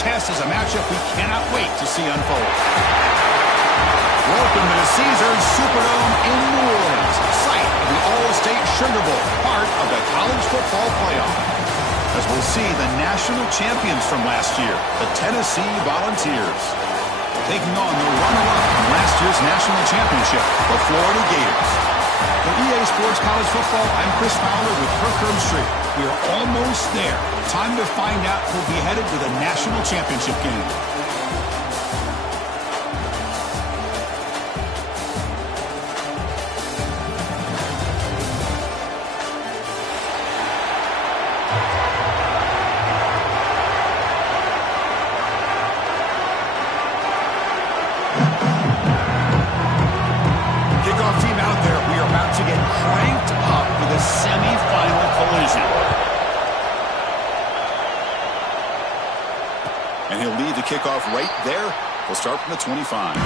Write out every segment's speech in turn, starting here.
test is a matchup we cannot wait to see unfold. Welcome to the Caesars Superdome in New Orleans, site of the All-State Sugar Bowl, part of the college football playoff. As we'll see the national champions from last year, the Tennessee Volunteers, taking on the runner-up from last year's national championship, the Florida Gators. For EA Sports College Football, I'm Chris Fowler with Kirk Herbstreit. We are almost there. Time to find out who'll be headed to the national championship game. And he'll lead the kickoff right there. We'll start from the 25.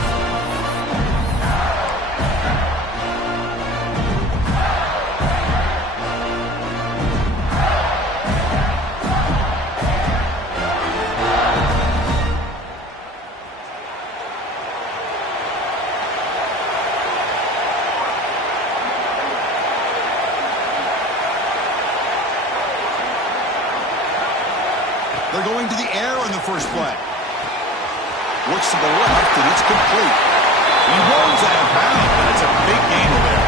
They're going to the air on the first play. Works to the left, and it's complete. He rolls out of bounds, and it's a big gain there.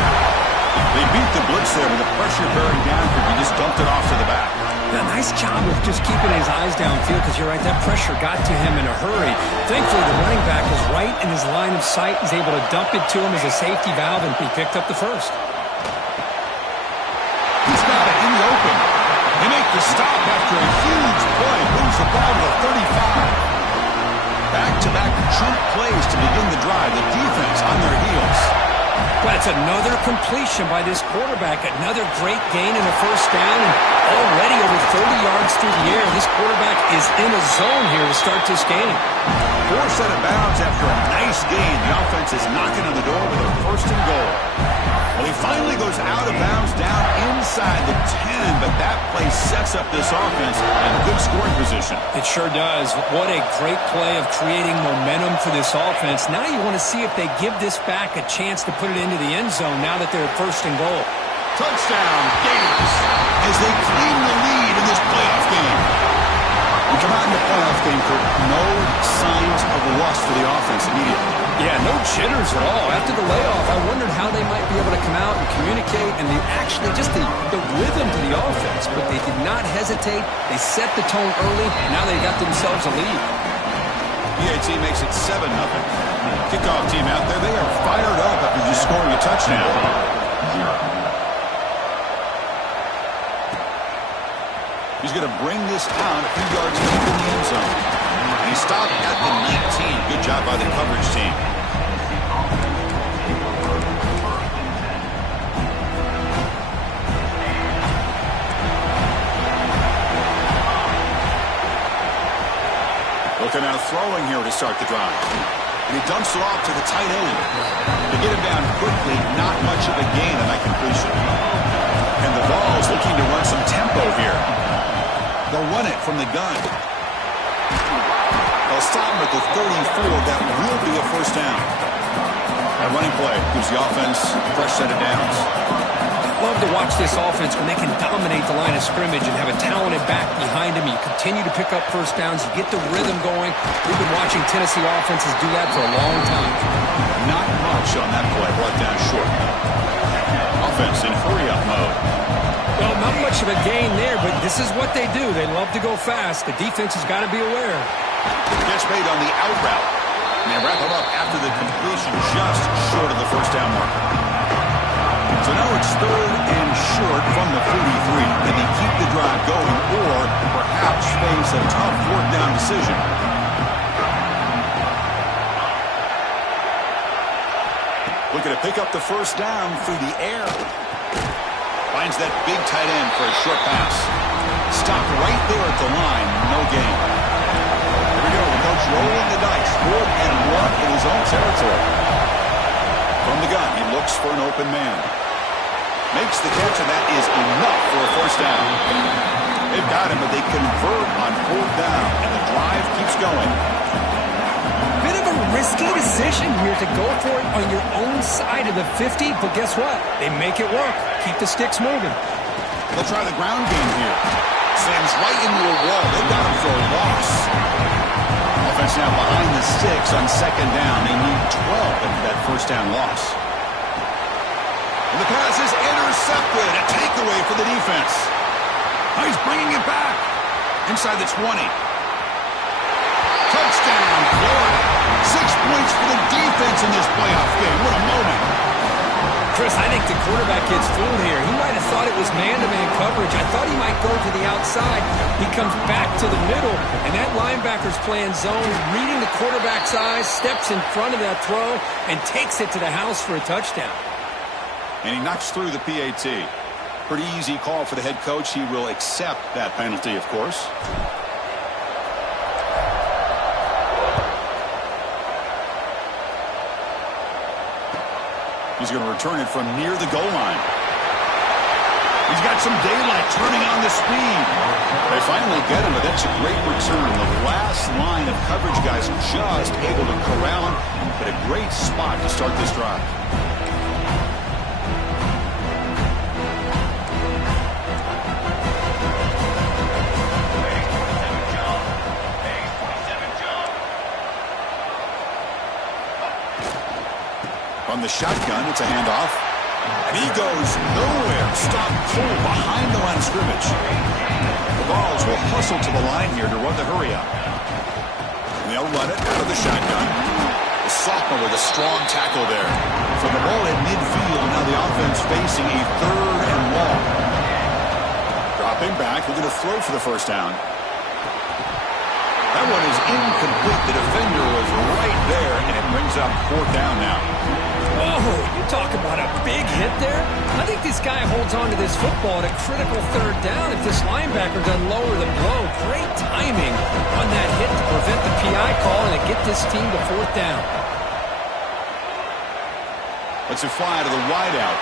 They beat the blitz there with the pressure bearing down, but he just dumped it off to the back. Yeah, nice job of just keeping his eyes downfield, because you're right, that pressure got to him in a hurry. Thankfully, the running back was right in his line of sight. He's able to dump it to him as a safety valve, and he picked up the first. He's got it in the open. They make the stop after a huge play. Moves the ball to the 35. Back-to-back chunk plays to begin the drive. The defense on their heels. But it's another completion by this quarterback. Another great gain in the first down. And already over 30 yards through the air. This quarterback is in a zone here to start this game. Forced out of bounds after a nice gain. The offense is knocking on the door with a first and goal. Well, he finally goes out of bounds down inside the 10, but that play sets up this offense in good scoring position. It sure does. What a great play of creating momentum for this offense. Now you want to see if they give this back a chance to put it into the end zone now that they're first and goal. Touchdown, Gators, as they claim the lead in this playoff game. We come out in the playoff game for no signs of rust for the offense immediately. Yeah, no jitters at all. After the layoff, I wondered how they might be able to come out and communicate, and they actually just the rhythm to the offense. But they did not hesitate. They set the tone early, and now they got themselves a lead. PAT makes it 7-0. Kickoff team out there, they are fired up after just scoring a touchdown. He's going to bring this out a few yards deep in the end zone. He stopped at the 19. Good job by the coverage team. Looking out throwing here to start the drive. And he dumps it off to the tight end. To get him down quickly, not much of a gain on that completion. And the Vols looking to run some tempo here. They'll run it from the gun. They'll stop him at the 34. That will be a first down. A running play gives the offense a fresh set of downs. Love to watch this offense when they can dominate the line of scrimmage and have a talented back behind them. You continue to pick up first downs. You get the rhythm going. We've been watching Tennessee offenses do that for a long time. Not much on that play. Brought down short. Offense in hurry-up mode. Well, not much of a gain there, but this is what they do. They love to go fast. The defense has got to be aware. Catch made on the out route. And they wrap him up after the completion just short of the first down marker. So now it's 3rd and short from the 43. They can keep the drive going or perhaps face a tough fourth down decision. Looking to pick up the first down through the air. Finds that big tight end for a short pass. Stopped right there at the line. No gain. Here we go. The coach rolling the dice. 4th and 1 in his own territory. From the gun, he looks for an open man. Makes the catch, and that is enough for a first down. They've got him, but they convert on 4th down, and the drive keeps position here to go for it on your own side of the 50, but guess what? They make it work. Keep the sticks moving. They'll try the ground game here. Slams right into a wall. They've got him for a loss. Offense now behind the sticks on second down. They need 12 into that first down loss. And the pass is intercepted. A takeaway for the defense. Oh, he's bringing it back. Inside the 20. Touchdown, Florida. 6 points for the defense in this playoff game. What a moment. Chris, I think the quarterback gets fooled here. He might have thought it was man-to-man coverage. I thought he might go to the outside. He comes back to the middle, and that linebacker's playing zone, reading the quarterback's eyes, steps in front of that throw, and takes it to the house for a touchdown. And he knocks through the PAT. Pretty easy call for the head coach. He will accept that penalty, of course. He's going to return it from near the goal line. He's got some daylight turning on the speed. They finally get him, but that's a great return. The last line of coverage guys just able to corral him, but a great spot to start this drive. From the shotgun, it's a handoff. And he goes nowhere. Stop cold behind the line of scrimmage. The Vols will hustle to the line here to run the hurry up. And they'll run it out of the shotgun. The sophomore with a strong tackle there. From the ball at midfield, now the offense facing a 3rd and long. Dropping back, we're going to throw for the first down. That one is incomplete. The defender was right there, and it brings up 4th down now. Oh, you talk about a big hit there. I think this guy holds on to this football at a critical 3rd down if this linebacker doesn't lower the blow. Great timing on that hit to prevent the PI call and to get this team to 4th down. Let's it fly to the wideout.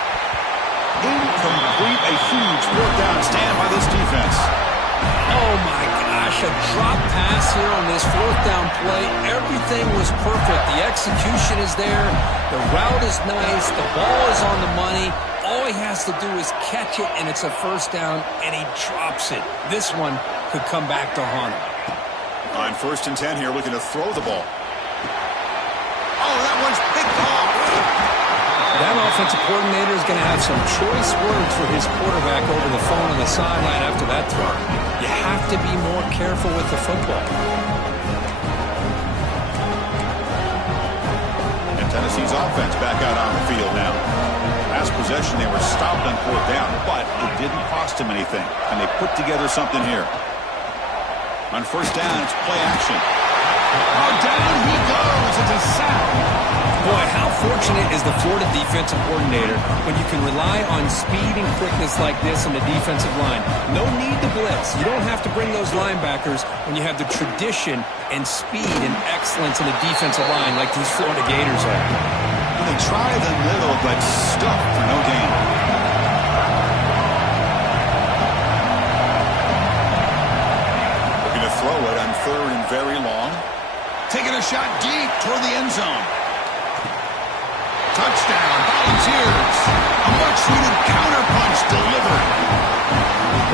Incomplete, a huge 4th down stand by this defense. Oh, my gosh, a drop pass here on this 4th down play. Everything was perfect. The execution is there. The route is nice. The ball is on the money. All he has to do is catch it, and it's a 1st down, and he drops it. This one could come back to haunt him. On 1st and 10 here, looking to throw the ball. Oh, that one's picked off. That offensive coordinator is going to have some choice words for his quarterback over the phone on the sideline after that throw. You have to be more careful with the football. And Tennessee's offense back out on the field now. Last possession, they were stopped on 4th down, but it didn't cost them anything. And they put together something here. On 1st down, it's play action. Oh, down he goes. It's a sack. Boy, how fortunate is the Florida defensive coordinator when you can rely on speed and quickness like this in the defensive line. No need to blitz. You don't have to bring those linebackers when you have the tradition and speed and excellence in the defensive line like these Florida Gators are. Well, they try the middle, but stuck for no gain. Looking to throw it on 3rd and very long. Taking a shot deep toward the end zone. Touchdown, Volunteers. A much-needed counterpunch delivered.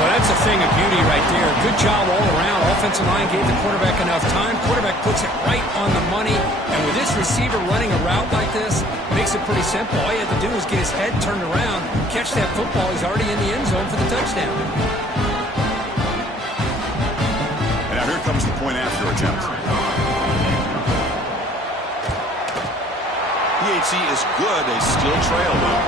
Well, that's a thing of beauty right there. Good job all around. Offensive line gave the quarterback enough time. Quarterback puts it right on the money. And with this receiver running a route like this, it makes it pretty simple. All you have to do is get his head turned around, catch that football. He's already in the end zone for the touchdown. And now here comes the point after attempt. PHC is good. They still trail, though.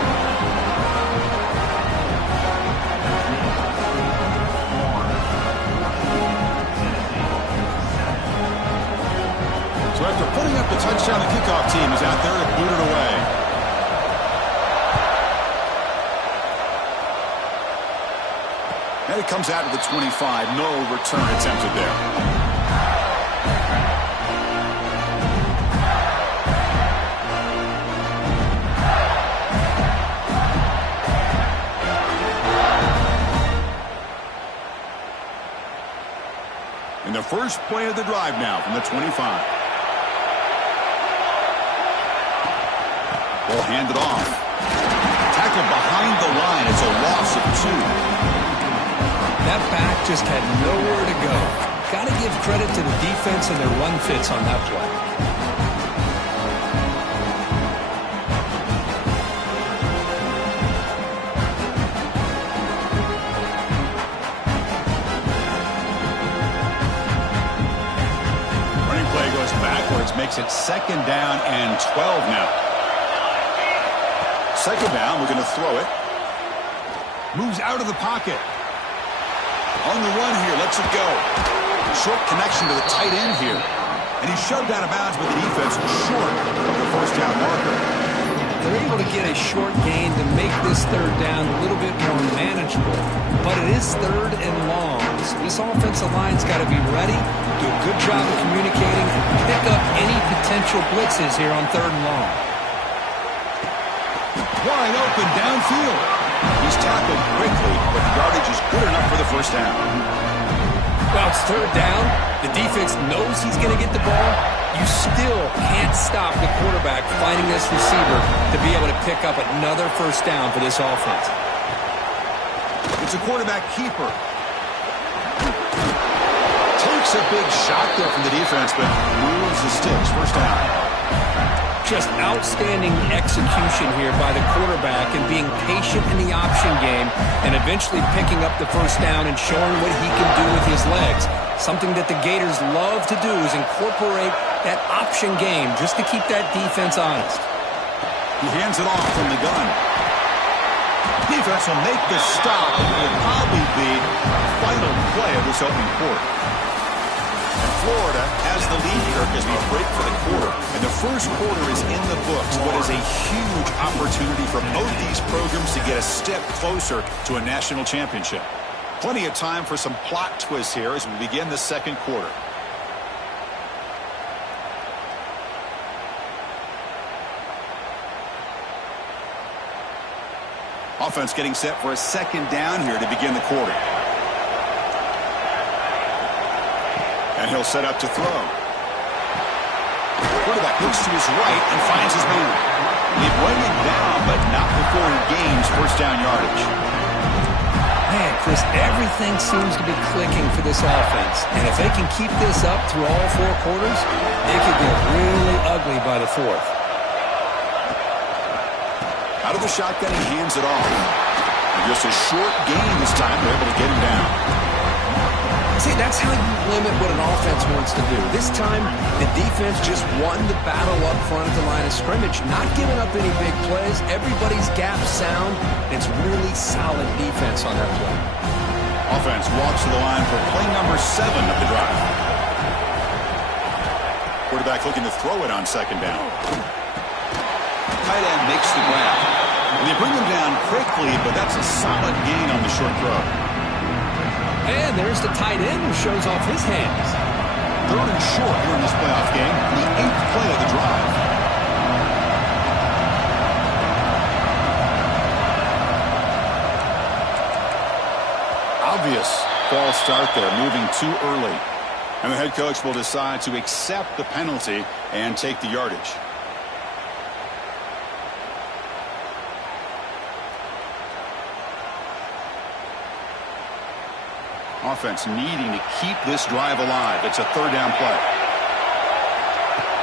So after putting up the touchdown, the kickoff team is out there to boot it away. And it comes out of the 25. No return attempted there. And the first play of the drive now from the 25. They'll hand it off. Tackled behind the line. It's a loss of 2. That back just had nowhere to go. Got to give credit to the defense and their run fits on that play. Running play goes backwards, makes it 2nd down and 12 now. 2nd down, we're going to throw it. Moves out of the pocket. On the run here, lets it go. Short connection to the tight end here. And he's shoved out of bounds with the defense short of the 1st down marker. They're able to get a short gain to make this 3rd down a little bit more manageable. But it is 3rd and long. So this offensive line's got to be ready, do a good job of communicating, and pick up any potential blitzes here on 3rd and long. Wide open downfield. He's tackled quickly, but the yardage is good enough for the 1st down. Well, it's 3rd down. The defense knows he's going to get the ball. You still can't stop the quarterback finding this receiver to be able to pick up another 1st down for this offense. It's a quarterback keeper. Takes a big shot there from the defense, but moves the sticks. 1st down. Just outstanding execution here by the quarterback and being patient in the option game and eventually picking up the 1st down and showing what he can do with his legs. Something that the Gators love to do is incorporate that option game just to keep that defense honest. He hands it off from the gun. Defense will make the stop, and it will probably be the final play of this opening quarter. Florida has the lead here as we break for the quarter. And the 1st quarter is in the books. What is a huge opportunity for both these programs to get a step closer to a national championship. Plenty of time for some plot twists here as we begin the 2nd quarter. Offense getting set for a 2nd down here to begin the quarter. And he'll set up to throw. Quarterback looks to his right and finds his man. They bring him down, but not before he gains 1st down yardage. Man, Chris, everything seems to be clicking for this offense. And if they can keep this up through all 4 quarters, it could get really ugly by the 4th. Out of the shotgun, he hands it off. And just a short gain this time. They're able to get him down. See, that's how you limit what an offense wants to do. This time, the defense just won the battle up front at the line of scrimmage, not giving up any big plays. Everybody's gap sound. It's really solid defense on that play. Offense walks to the line for play number 7 of the drive. Quarterback looking to throw it on 2nd down. Tight end makes the grab. And they bring him down quickly, but that's a solid gain on the short throw. And there's the tight end who shows off his hands. 3rd and short here in this playoff game. The 8th play of the drive. Obvious false start there, moving too early. And the head coach will decide to accept the penalty and take the yardage. Offense needing to keep this drive alive. It's a 3rd down play.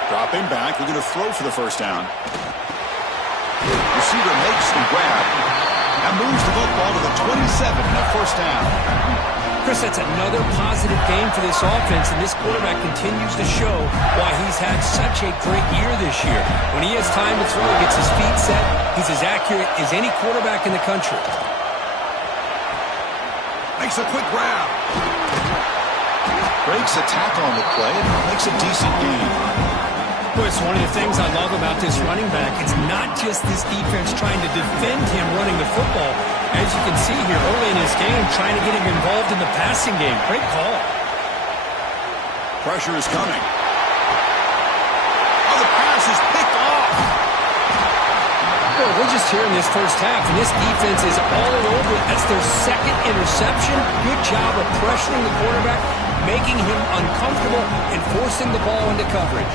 Dropping back. We're going to throw for the 1st down. Receiver makes the grab and moves the football to the 27 and a 1st down. Chris, that's another positive game for this offense, and this quarterback continues to show why he's had such a great year this year. When he has time to throw, gets his feet set, he's as accurate as any quarterback in the country. Makes a quick grab. Breaks a tackle on the play and makes a decent gain. Boy, it's one of the things I love about this running back. It's not just this defense trying to defend him running the football. As you can see here early in his game, trying to get him involved in the passing game. Great call. Pressure is coming. Oh, the pass is picked off. Well, we're just here in this 1st half, and this defense is all over it. That's their 2nd interception. Good job of pressuring the quarterback, making him uncomfortable, and forcing the ball into coverage.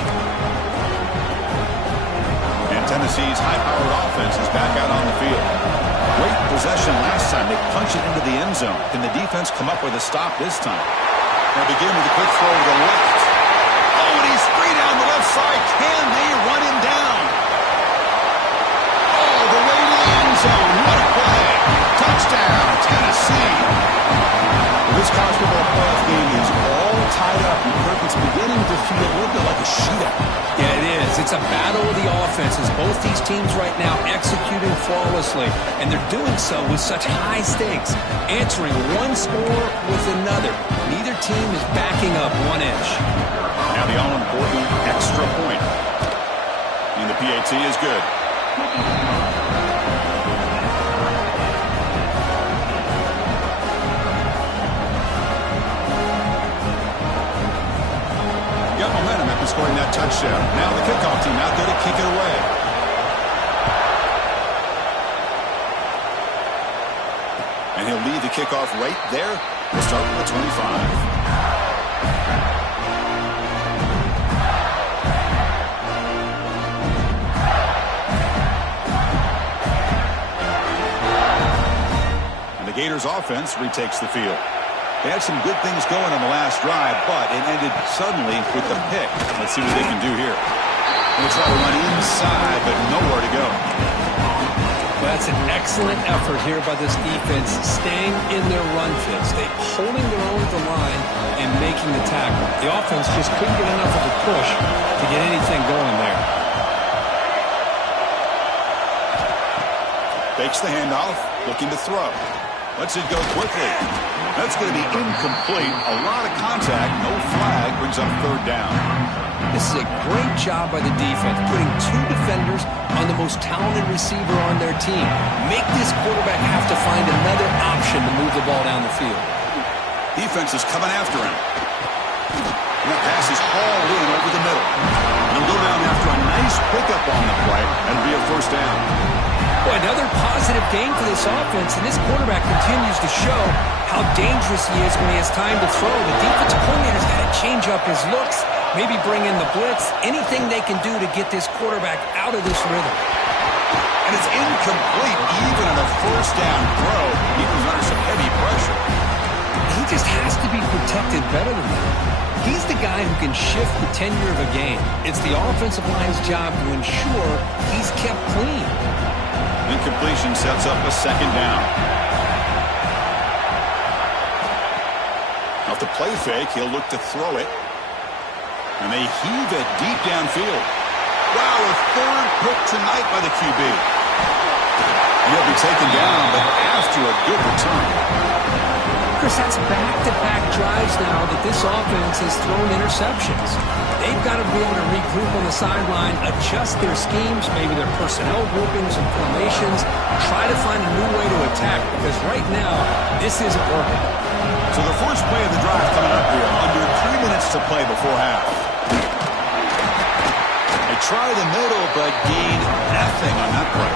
And Tennessee's high-powered offense is back out on the field. Great possession last time. They punch it into the end zone. Can the defense come up with a stop this time? They'll begin with a quick throw to the left. Oh, and he's free down the left side. Can they run him down? Oh, the way to the end zone. What a play. Touchdown, Tennessee. Well, this college football playoff game is all tied up. And Kirk, it's beginning to feel a little bit like a shootout. Yeah, it is. It's a battle of the offenses. Both these teams right now executing flawlessly, and they're doing so with such high stakes, answering one score with another. Neither team is backing up 1 inch. Now the all-important extra point. And the PAT is good. Got momentum after scoring that touchdown. Now the kickoff team out there to kick it away. And he'll lead the kickoff right there. We'll start with the 25. Gators offense retakes the field. They had some good things going on the last drive, but it ended suddenly with the pick. Let's see what they can do here. They'll try to run inside, but nowhere to go. Well, that's an excellent effort here by this defense, staying in their run fits. They holding their own at the line and making the tackle. The offense just couldn't get enough of a push to get anything going there. Fakes the handoff, looking to throw. Lets it go quickly. That's going to be incomplete. A lot of contact, no flag, brings up third down. This is a great job by the defense, putting 2 defenders on the most talented receiver on their team. Make this quarterback have to find another option to move the ball down the field. Defense is coming after him. And that pass is hauled in over the middle. And he'll go down after a nice pickup on the play. That'll be a first down. Well, another positive game for this offense, and this quarterback continues to show how dangerous he is when he has time to throw. The defensive coordinator's got to change up his looks, maybe bring in the blitz, anything they can do to get this quarterback out of this rhythm. And it's incomplete, even on a first down throw. He was under some heavy pressure. He just has to be protected better than that. He's the guy who can shift the tenure of a game. It's the offensive line's job to ensure he's kept clean. Incompletion sets up a second down. Off the play fake, he'll look to throw it. And they heave it deep downfield. Wow, a third pick tonight by the QB. He'll be taken down, but after a good return. Chris, that's back-to-back drives now that this offense has thrown interceptions. They've got to be able to regroup on the sideline, adjust their schemes, maybe their personnel groupings and formations, try to find a new way to attack, because right now, this isn't working. So the first play of the drive coming up here, under 3 minutes to play before half. They try the middle, but gain nothing on that play.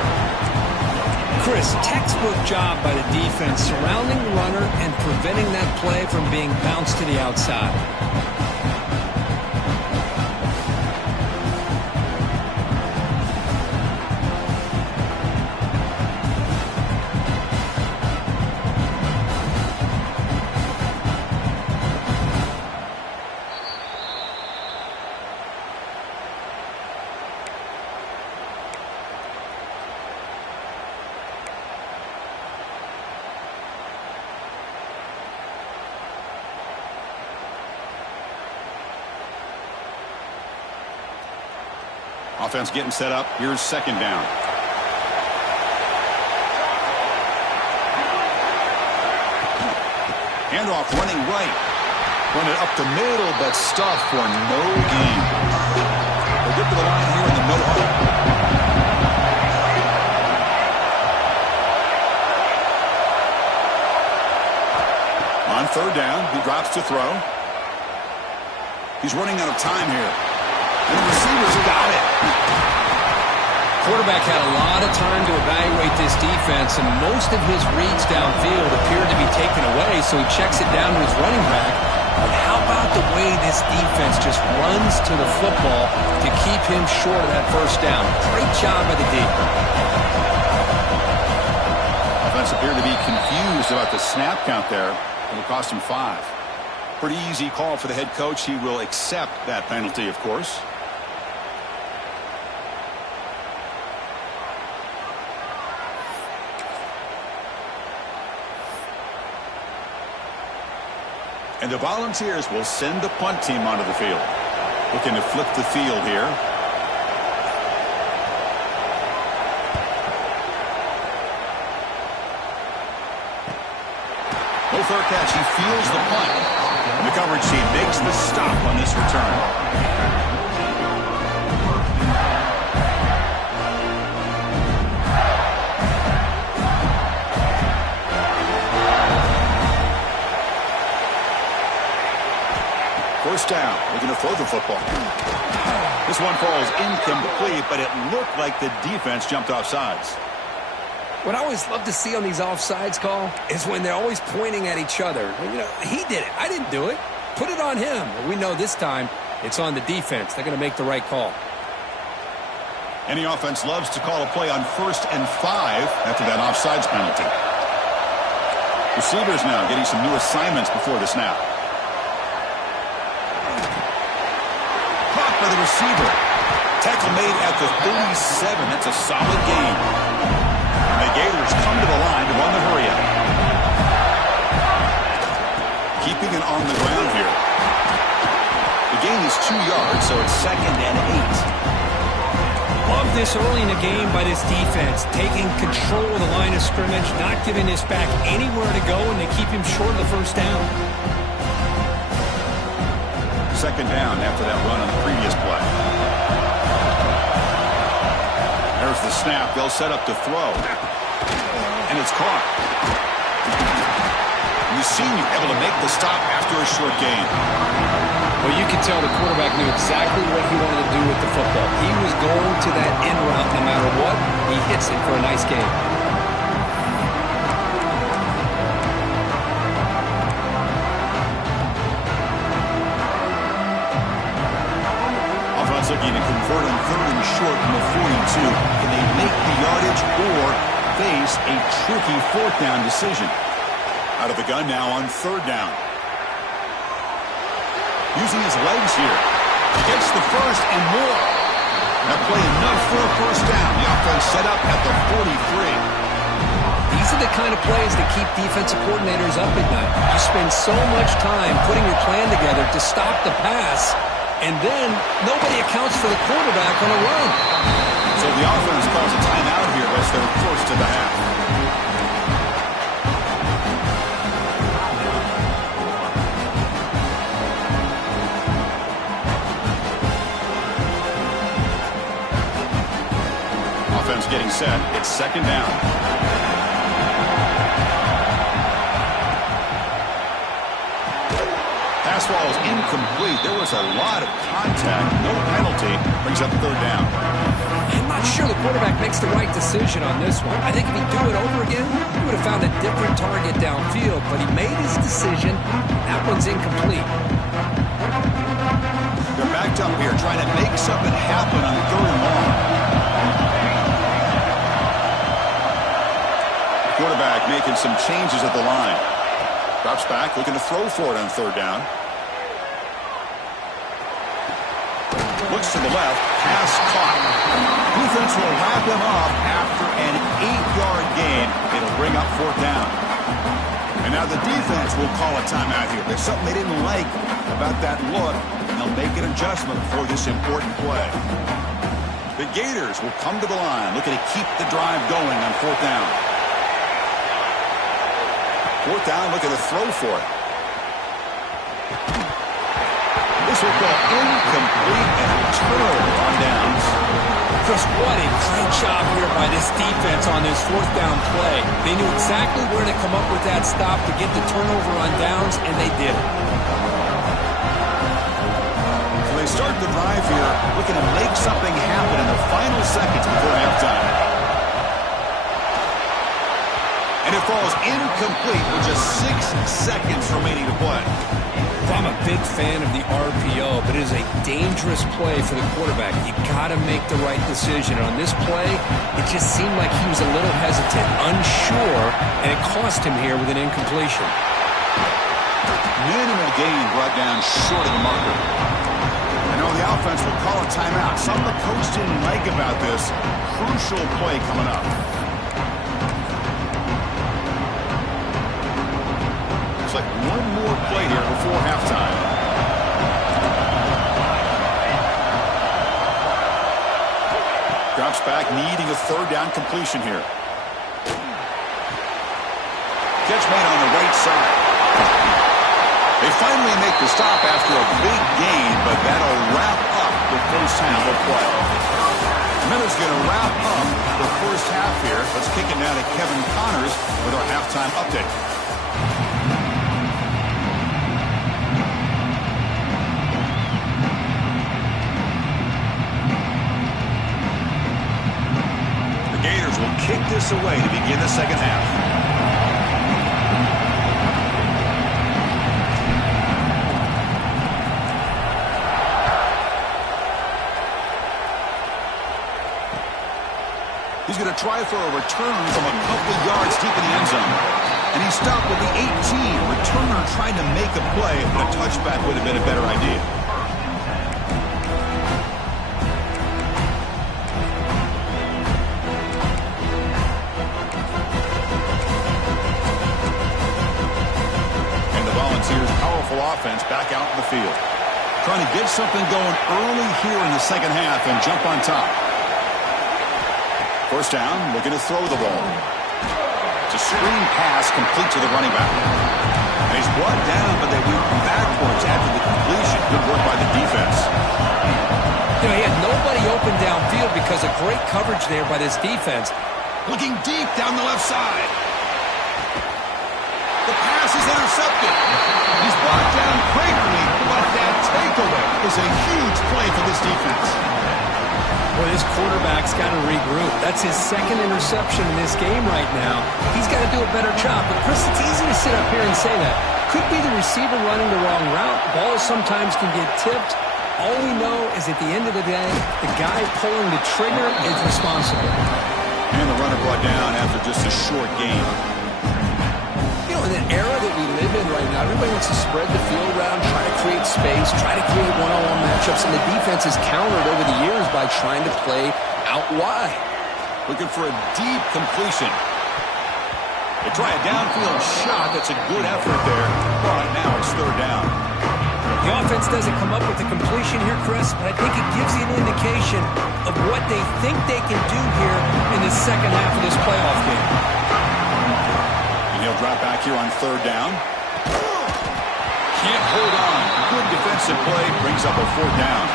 Chris, textbook job by the defense surrounding the runner and preventing that play from being bounced to the outside. Offense getting set up. Here's second down. Handoff running right. Run it up the middle, but stuffed for no gain. They'll get to the line here in the no huddle. On third down, he drops to throw. He's running out of time here. And the receivers got it. Quarterback had a lot of time to evaluate this defense, and most of his reads downfield appeared to be taken away, so he checks it down to his running back. But how about the way this defense just runs to the football to keep him short of that first down? Great job by the D. Offense appeared to be confused about the snap count there. It'll cost him 5. Pretty easy call for the head coach. He will accept that penalty, of course. And the Volunteers will send the punt team onto the field. Looking to flip the field here. No fair catch. He feels the punt. And the coverage team makes the stop on this return. First down, looking to throw the football. This one falls incomplete, but it looked like the defense jumped off sides. What I always love to see on these offsides call is when they're always pointing at each other. You know, he did it. I didn't do it. Put it on him. But we know this time it's on the defense. They're going to make the right call. Any offense loves to call a play on 1st and 5 after that offsides penalty. Receivers now getting some new assignments before the snap. By the receiver. Tackle made at the 37. That's a solid gain. And the Gators come to the line to run the hurry-up. Keeping it on the ground here. The gain is 2 yards, so it's 2nd and 8. Love this early in the game by this defense. Taking control of the line of scrimmage, not giving this back anywhere to go, and they keep him short of the first down. 2nd down after that run on the previous play. There's the snap. They'll set up to throw. And it's caught. You senior able to make the stop after a short gain. Well, you can tell the quarterback knew exactly what he wanted to do with the football. He was going to that end route no matter what. He hits it for a nice gain. Looking to convert on 3rd and short from the 42. Can they make the yardage or face a tricky 4th down decision? Out of the gun now on 3rd down. Using his legs here. Gets the first and more. That play enough for a first down. The offense set up at the 43. These are the kind of plays that keep defensive coordinators up at night. You spend so much time putting your plan together to stop the pass, and then nobody accounts for the quarterback on a run. So the offense calls a timeout here as they're forced to the half. Offense getting set. It's 2nd down. Pass ball is incomplete. There was a lot of contact. No penalty. Brings up 3rd down. I'm not sure the quarterback makes the right decision on this one. I think if he'd do it over again, he would have found a different target downfield. But he made his decision. That one's incomplete. They're backed up here trying to make something happen on 3rd and long. The quarterback making some changes at the line. Drops back, looking to throw for it on 3rd down. Looks to the left, pass caught. Defense will wrap him up after an 8-yard gain. It'll bring up 4th down. And now the defense will call a timeout here. There's something they didn't like about that look, and they'll make an adjustment for this important play. The Gators will come to the line, looking to keep the drive going on 4th down. 4th down, looking to throw for it. This will go incomplete and a turnover on downs. Chris, what a great job here by this defense on this 4th down play. They knew exactly where to come up with that stop to get the turnover on downs, and they did it. So they start the drive here, looking to make something happen in the final seconds before halftime. And it falls incomplete with just 6 seconds remaining to play. Well, I'm a big fan of the RPO, but it is a dangerous play for the quarterback. You got to make the right decision. And on this play, it just seemed like he was a little hesitant, unsure, and it cost him here with an incompletion. Minimal gain brought down short of the marker. I know the offense will call a timeout. Something the coach didn't like about this. Crucial play coming up. Looks like one more play here before halftime. Drops back, needing a third down completion here. Catch made on the right side. They finally make the stop after a big gain, but that'll wrap up the first half of play. Miller's going to wrap up the first half here. Let's kick it now to Kevin Connors with our halftime update. The Gators will kick this away to begin the second half. He's going to try for a return from a couple of yards deep in the end zone. And he stopped with the 18. Returner tried to make a play, but a touchback would have been a better idea. And the Volunteers' powerful offense back out in the field. Trying to get something going early here in the second half and jump on top. First down, looking to throw the ball. It's a screen pass complete to the running back. And he's brought down, but they went backwards after the completion. Good work by the defense. You know, he had nobody open downfield because of great coverage there by this defense. Looking deep down the left side. The pass is intercepted. He's brought down quickly, but that takeaway is a huge play for this defense. Boy, this quarterback's got to regroup. That's his second interception in this game right now. He's got to do a better job. But, Chris, it's easy to sit up here and say that. Could be the receiver running the wrong route. Balls sometimes can get tipped. All we know is at the end of the day, the guy pulling the trigger is responsible. And the runner brought down after just a short game. You know, in the era that we live in right now, everybody wants to spread the field around, try to create space, try to create one-on-one matchups, and the defense has countered over the years by trying to play out wide. Looking for a deep completion. They try a downfield shot. That's a good effort there, but now it's third down. The offense doesn't come up with the completion here, Chris, but I think it gives you an indication of what they think they can do here in the second half of this playoff game. He'll drop back here on third down. Can't hold on. Good defensive play. Brings up a fourth down.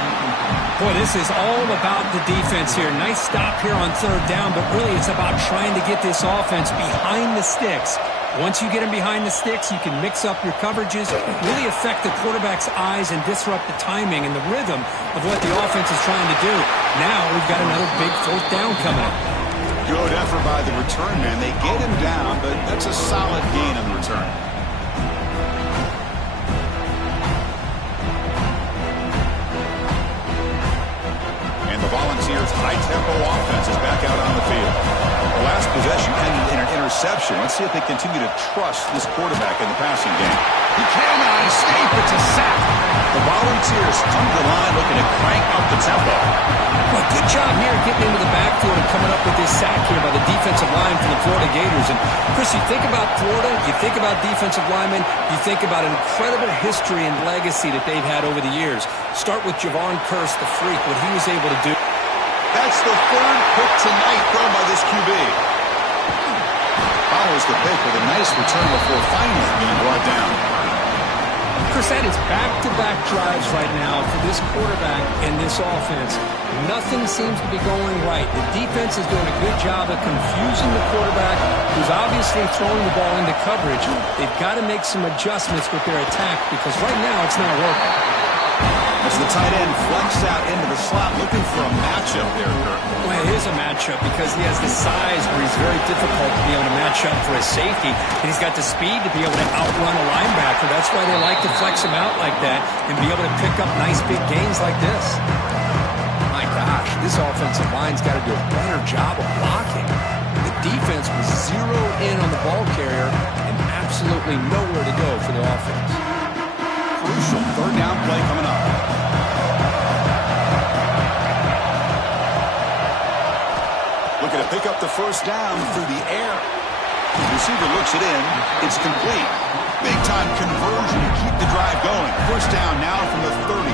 Boy, this is all about the defense here. Nice stop here on third down, but really it's about trying to get this offense behind the sticks. Once you get them behind the sticks, you can mix up your coverages, really affect the quarterback's eyes and disrupt the timing and the rhythm of what the offense is trying to do. Now we've got another big fourth down coming up. Good effort by the return man. They get him down, but that's a solid gain on the return. And the Volunteers' high-tempo offense is back out on the field. The last possession ended in an interception. Let's see if they continue to trust this quarterback in the passing game. He cannot escape. It's a sack. The Volunteers come to the line looking to crank up the tempo. Well, good job here getting into the backfield and coming up with this sack here by the defensive line for the Florida Gators. And, Chris, you think about Florida, you think about defensive linemen, you think about an incredible history and legacy that they've had over the years. Start with Javon Curse, the freak, what he was able to do. That's the third pick tonight thrown by this QB. Follows the pick with a nice return before finally being brought down. Chris, that is back-to-back drives right now for this quarterback and this offense. Nothing seems to be going right. The defense is doing a good job of confusing the quarterback, who's obviously throwing the ball into coverage. They've got to make some adjustments with their attack because right now it's not working. As the tight end flex out into the slot, looking for a matchup there, Kirk. Well, it is a matchup. matchup because he has the size where he's very difficult to be able to match up for his safety, and he's got the speed to be able to outrun a linebacker. That's why they like to flex him out like that and be able to pick up nice big gains like this. My gosh, this offensive line's got to do a better job of blocking. The defense was zeroed in on the ball carrier and absolutely nowhere to go for the offense. Crucial third down play coming up. Looking to pick up the first down through the air. The receiver looks it in. It's complete. Big-time conversion to keep the drive going. First down now from the 30.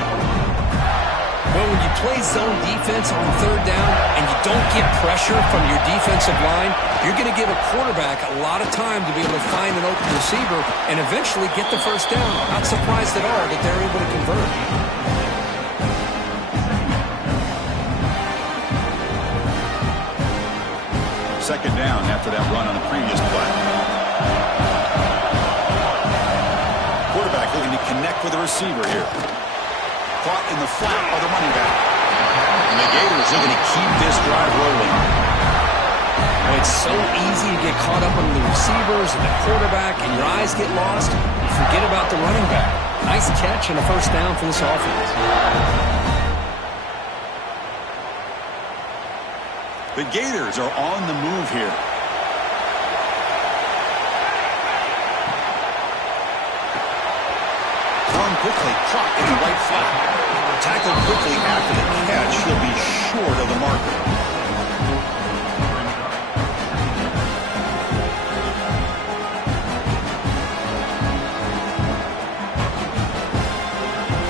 Well, when you play zone defense on third down and you don't get pressure from your defensive line, you're going to give a quarterback a lot of time to be able to find an open receiver and eventually get the first down. Not surprised at all that they're able to convert. Second down after that run on the previous play. Quarterback looking to connect with the receiver here. Caught in the flat by the running back. And the Gators looking to keep this drive rolling. Well, it's so easy to get caught up on the receivers and the quarterback, and your eyes get lost. Forget about the running back. Nice catch and a first down for this offense. The Gators are on the move here. Thrown quickly, caught in the right flat. Tackled quickly after the catch. He'll be short of the marker.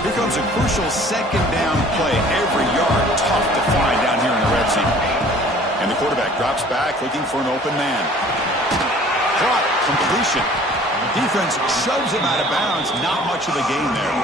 Here comes a crucial second down play. Every yard tough to find down here in the red zone. And the quarterback drops back looking for an open man. Caught. Completion. Defense shoves him out of bounds. Not much of a gain there.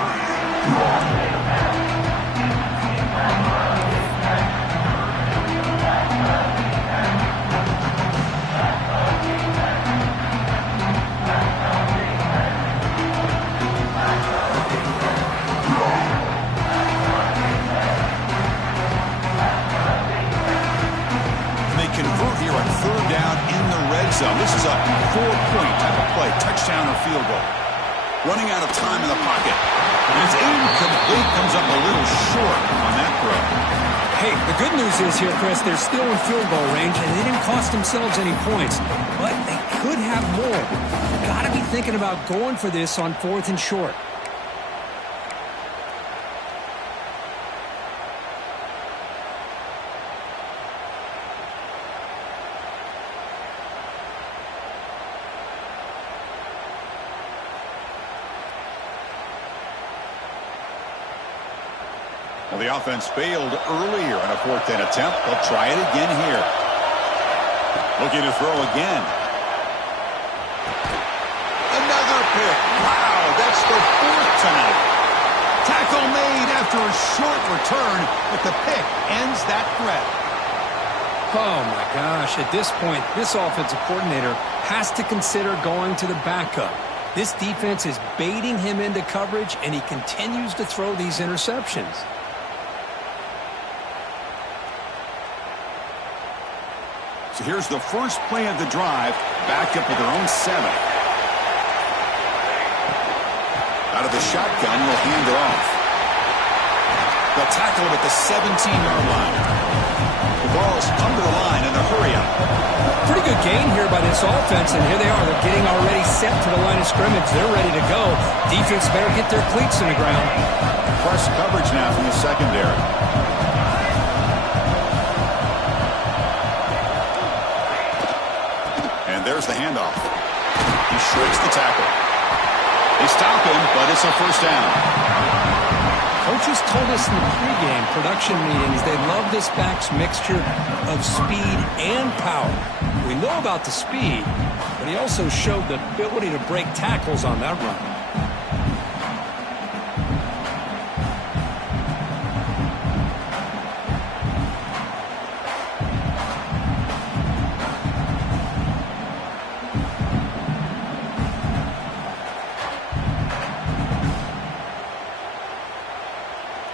Convert here on third down in the red zone. This is a 4-point type of play, touchdown or field goal. Running out of time in the pocket. And it's incomplete, comes up a little short on that throw. Hey, the good news is here, Chris, they're still in field goal range, and they didn't cost themselves any points. But they could have more. Got to be thinking about going for this on 4th and short. Well, the offense failed earlier on a 4th and attempt. They'll try it again here. Looking to throw again. Another pick. Wow, that's the 4th tonight. Tackle made after a short return, but the pick ends that threat. Oh, my gosh. At this point, this offensive coordinator has to consider going to the backup. This defense is baiting him into coverage, and he continues to throw these interceptions. So here's the first play of the drive, backed up with their own 7. Out of the shotgun, will hand it off. They'll tackle it at the 17-yard line. The ball's come to the line in a hurry-up. Pretty good gain here by this offense, and here they are. They're getting already set to the line of scrimmage. They're ready to go. Defense better get their cleats in the ground. Press coverage now from the secondary. There's the handoff. He shreds the tackle. They stop him, but it's a first down. Coaches told us in the pregame production meetings they love this back's mixture of speed and power. We know about the speed, but he also showed the ability to break tackles on that run.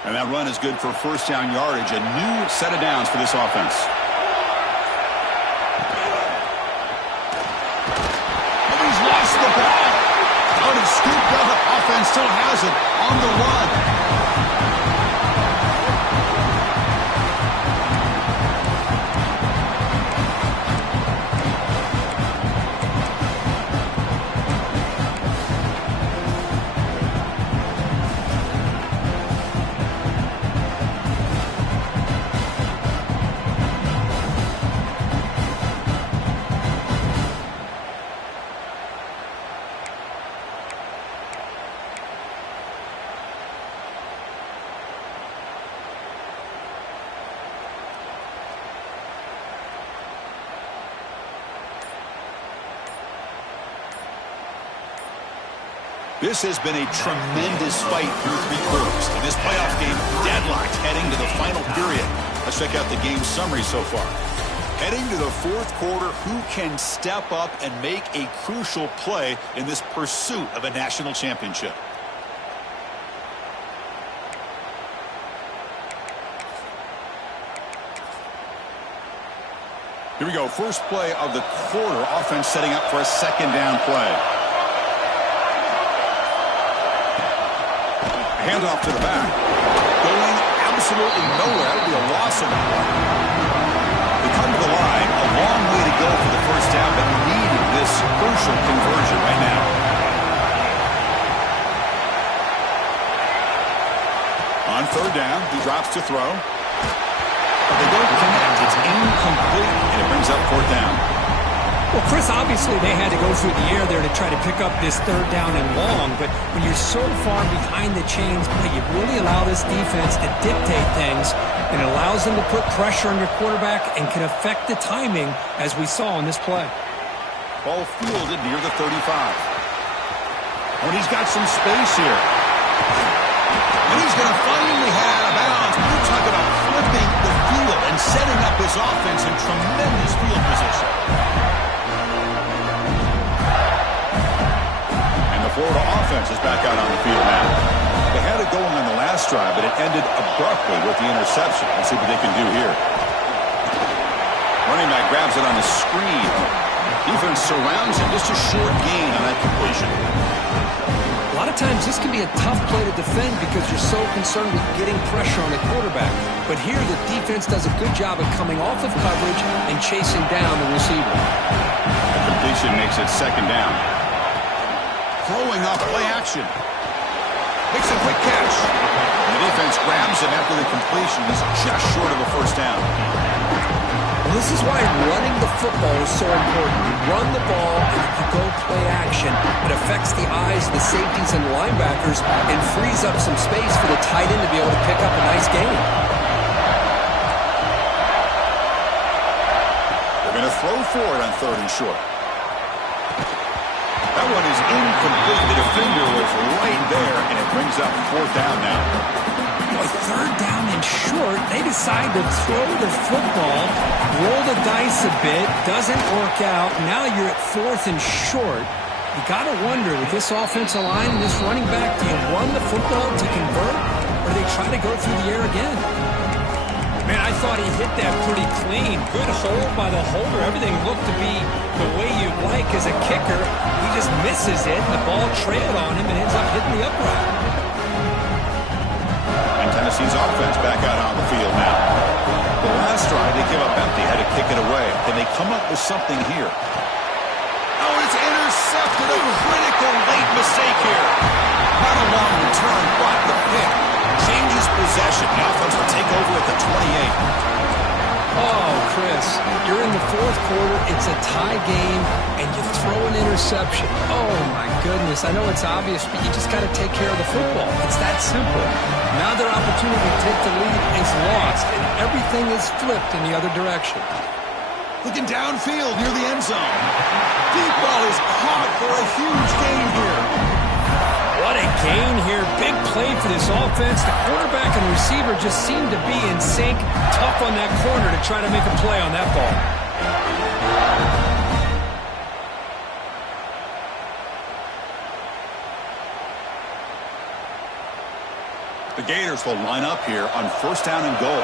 And that run is good for first down yardage. A new set of downs for this offense. defense still has it on the run. This has been a tremendous fight through 3 quarters. In this playoff game, deadlocked heading to the final period. Let's check out the game summary so far. Heading to the 4th quarter, who can step up and make a crucial play in this pursuit of a national championship? Here we go. First play of the quarter. Offense setting up for a 2nd down play. Handoff to the back. Going absolutely nowhere. It'll be a loss of that one. They come to the line. A long way to go for the first down, but needed this crucial conversion right now. On 3rd down, he drops to throw. But they don't connect. It's incomplete, and it brings up 4th down. Well, Chris, obviously they had to go through the air there to try to pick up this 3rd down and long, but when you're so far behind the chains, you really allow this defense to dictate things, and it allows them to put pressure on your quarterback and can affect the timing, as we saw in this play. Ball fielded near the 35. And he's got some space here. And he's going to finally have out of bounds. We're talking about flipping the field and setting up his offense in tremendous field position. Florida offense is back out on the field now. They had it going on the last drive, but it ended abruptly with the interception. Let's see what they can do here. Running back grabs it on the screen. Defense surrounds him. Just a short gain on that completion. A lot of times this can be a tough play to defend because you're so concerned with getting pressure on the quarterback. But here the defense does a good job of coming off of coverage and chasing down the receiver. The completion makes it 2nd down. Throwing off play action. Makes a quick catch. And the defense grabs him after the completion. He's just short of a 1st down. Well, this is why running the football is so important. You run the ball, and if you go play action, it affects the eyes of the safeties and linebackers and frees up some space for the tight end to be able to pick up a nice gain. They're going to throw for it on 3rd and short. That one is incomplete. The defender was right there, and it brings up 4th down now. Boy, 3rd down and short. They decide to throw the football, roll the dice a bit, doesn't work out. Now you're at 4th and short. You got to wonder, with this offensive line and this running back, do you run the football to convert, or do they try to go through the air again? Man, I thought he hit that pretty clean. Good hold by the holder. Everything looked to be the way you'd like as a kicker. He just misses it, and the ball trailed on him and ends up hitting the upright. And Tennessee's offense back out on the field now. The last drive, they came up empty, had to kick it away. Can they come up with something here? Oh, it's intercepted. A critical late mistake here. Not a long return, but the pick changes possession. The offense will take over at the 28. Oh, Chris, you're in the 4th quarter. It's a tie game, and you throw an interception. Oh, my goodness. I know it's obvious, but you just got to take care of the football. It's that simple. Now their opportunity to take the lead is lost, and everything is flipped in the other direction. Looking downfield near the end zone. Deep ball is caught for a huge gain here. What a gain here. Big play for this offense. The quarterback and receiver just seem to be in sync. Tough on that corner to try to make a play on that ball. The Gators will line up here on 1st down and goal.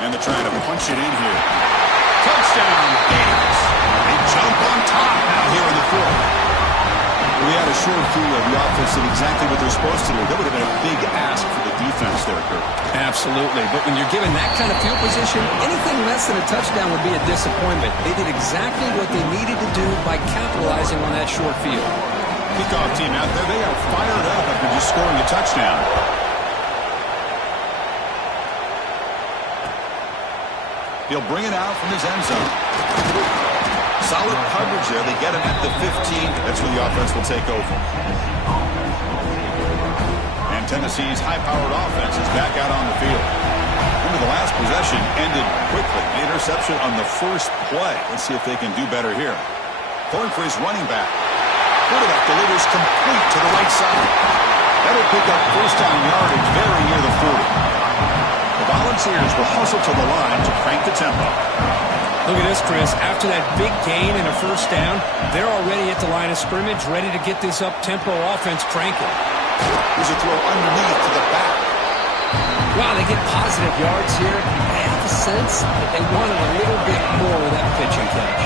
And they're trying to punch it in here. Touchdown, Gators. They jump on top now here in the 4th. We had a short field. The offense did exactly what they're supposed to do. That would have been a big ask for the defense there, Kirk. Absolutely. But when you're given that kind of field position, anything less than a touchdown would be a disappointment. They did exactly what they needed to do by capitalizing on that short field. Kickoff team out there, they are fired up after just scoring a touchdown. He'll bring it out from his end zone. Solid coverage there. They get him at the 15. That's where the offense will take over. And Tennessee's high-powered offense is back out on the field. Remember, the last possession ended quickly. The interception on the first play. Let's see if they can do better here. Going for his running back. Quarterback delivers complete to the right side. That'll pick up first down yardage very near the 40. The Volunteers will hustle to the line to crank the tempo. Look at this, Chris. After that big gain and a first down, they're already at the line of scrimmage, ready to get this up-tempo offense cranking. There's a throw underneath to the back. Wow, they get positive yards here. I have a sense that they wanted a little bit more with that pitch and catch.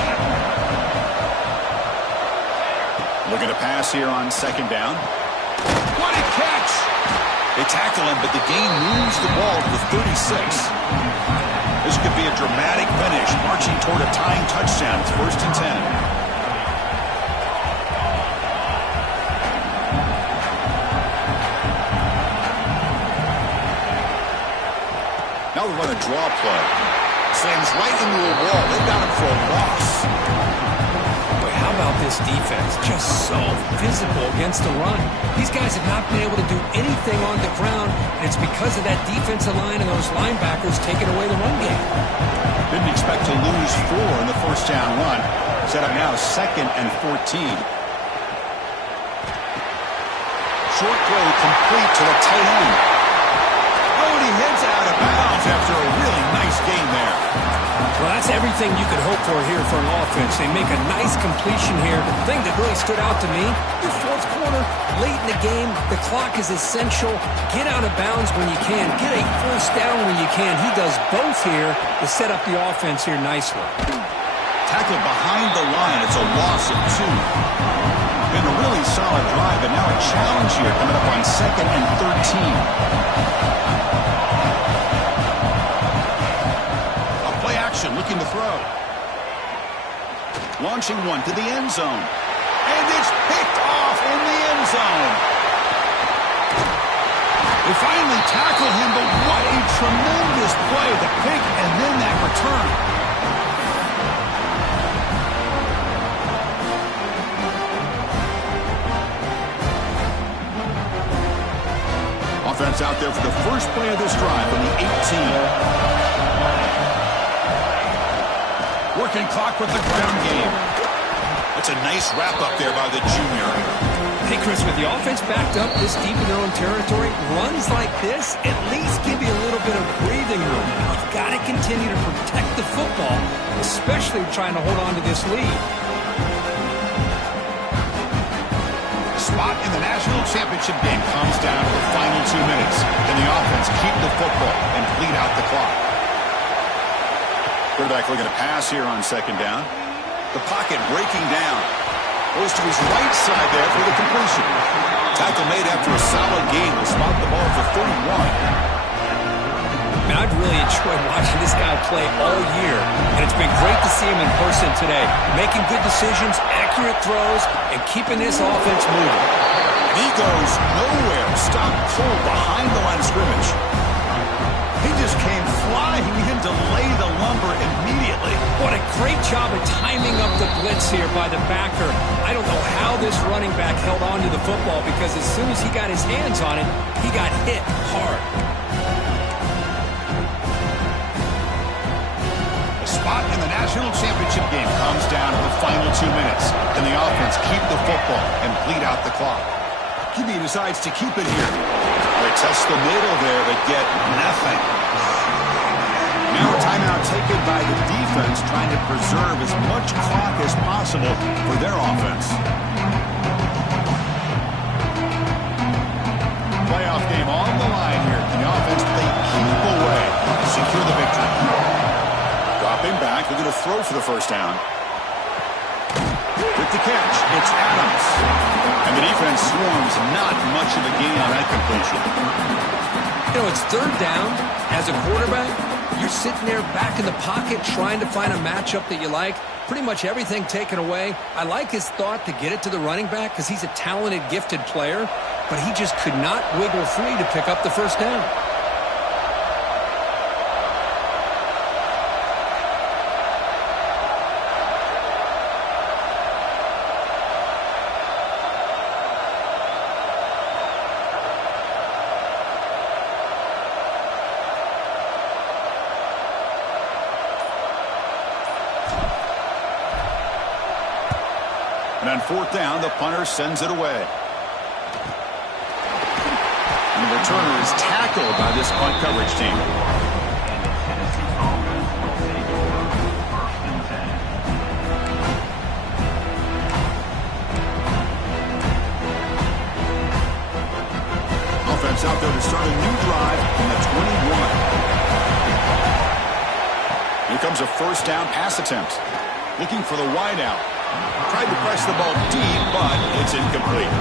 Looking to pass here on second down. What a catch! They tackle him, but the gain moves the ball to the 36. This could be a dramatic finish, marching toward a tying touchdown. It's 1st and 10. Now we run a draw play. Slams right into a wall. They got him for a loss. But how about this defense? Just so physical against the run. These guys have not been able to do anything on the ground, and it's because of that defensive line and those linebackers taking away the run game. Didn't expect to lose 4 in the first down run. Set up now 2nd and 14. Short throw complete to the tight end. Oh, and he heads out of bounds after a really nice gain there. Well, that's everything you could hope for here for an offense. They make a nice completion here. The thing that really stood out to me, the fourth quarter, late in the game, the clock is essential. Get out of bounds when you can. Get a first down when you can. He does both here to set up the offense here nicely. Tackled behind the line. It's a loss of 2. Been a really solid drive, and now a challenge here coming up on 2nd and 13. Looking to throw. Launching one to the end zone. And it's picked off in the end zone. They finally tackled him, but what a tremendous play. The pick and then that return. Offense out there for the first play of this drive on the 18. Working clock with the ground game. That's a nice wrap-up there by the junior. Hey, Chris, with the offense backed up this deep in their own territory, runs like this at least give you a little bit of breathing room. You've got to continue to protect the football, especially trying to hold on to this lead. The spot in the national championship game comes down to the final 2 minutes. Can the offense keep the football and bleed out the clock? Quarterback looking to pass here on second down. The pocket breaking down. Goes to his right side there for the completion. Tackle made after a solid gain. Will spot the ball for 31. Now, I've really enjoyed watching this guy play all year, and it's been great to see him in person today. Making good decisions, accurate throws, and keeping this offense moving. He goes nowhere. Stopped cold behind the line of scrimmage. He just came flying in to lay the lumber immediately. What a great job of timing up the blitz here by the backer. I don't know how this running back held on to the football, because as soon as he got his hands on it, he got hit hard. The spot in the national championship game comes down to the final 2 minutes. Can the offense keep the football and bleed out the clock? QB decides to keep it here. They test the middle there, but get nothing. Now a timeout taken by the defense, trying to preserve as much clock as possible for their offense. Playoff game on the line here. Can the offense they keep away, secure the victory? Dropping back, looking to throw for the first down. With the catch, it's Adams. And the defense swarms not much of a gain on that completion. You know, it's third down. As a quarterback, you're sitting there back in the pocket trying to find a matchup that you like. Pretty much everything taken away. I like his thought to get it to the running back because he's a talented, gifted player, but he just could not wiggle free to pick up the first down. And on fourth down, the punter sends it away. And the returner is tackled by this punt coverage team. Offense out there to start a new drive from the 21. Here comes a first down pass attempt. Looking for the wideout. Tried to press the ball deep, but it's incomplete.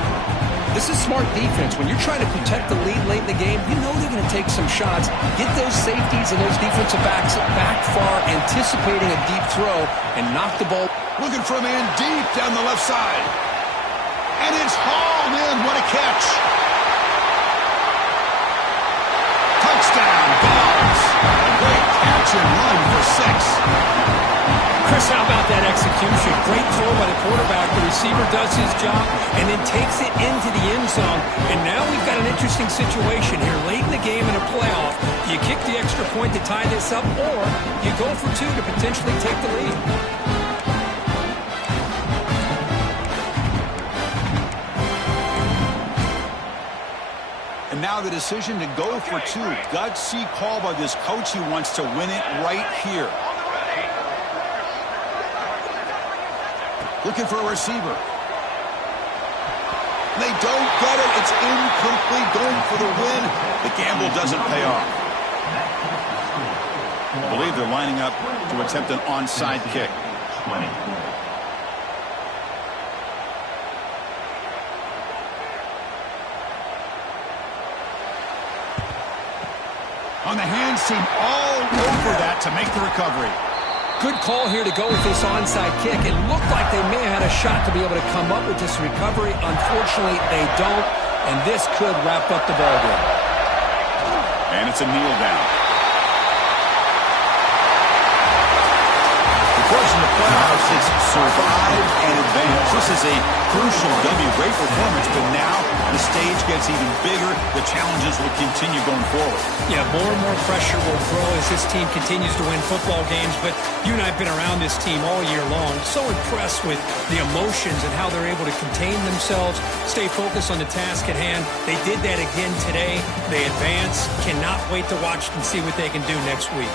This is smart defense. When you're trying to protect the lead late in the game, you know they're going to take some shots. Get those safeties and those defensive backs back far, anticipating a deep throw, and knock the ball. Looking for a man deep down the left side. And it's hauled in. What a catch. Touchdown, Dogs. A great catch and run for 6. Chris, how about that execution? Great throw by the quarterback. The receiver does his job and then takes it into the end zone. And now we've got an interesting situation here. Late in the game in a playoff, do you kick the extra point to tie this up, or you go for 2 to potentially take the lead? And now the decision to go for 2. Gutsy call by this coach. He wants to win it right here. Looking for a receiver. They don't get it. It's incomplete. Going for the win. The gamble doesn't pay off. I believe they're lining up to attempt an onside kick. On the hands team, all over that to make the recovery. Good call here to go with this onside kick. It looked like they may have had a shot to be able to come up with this recovery. Unfortunately, they don't, and this could wrap up the ball game. And it's a kneel down. Of course, in the playoffs, it's survive and advance. This is a crucial W. Great performance, but now the stage gets even bigger. The challenges will continue going forward. Yeah, more and more pressure will grow as this team continues to win football games, but you and I have been around this team all year long. So impressed with the emotions and how they're able to contain themselves, stay focused on the task at hand. They did that again today. They advance. Cannot wait to watch and see what they can do next week.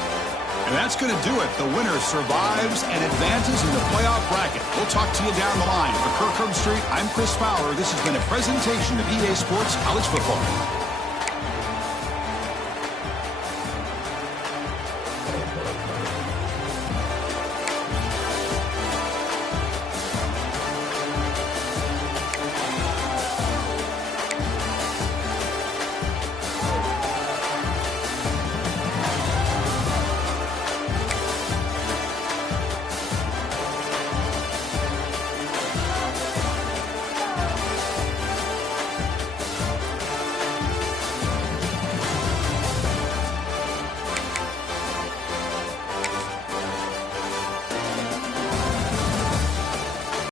And that's going to do it. The winner survives and advances in the playoff bracket. We'll talk to you down the line. For Kirk Herbstreit, I'm Chris Fowler. This has been a presentation of EA Sports College Football.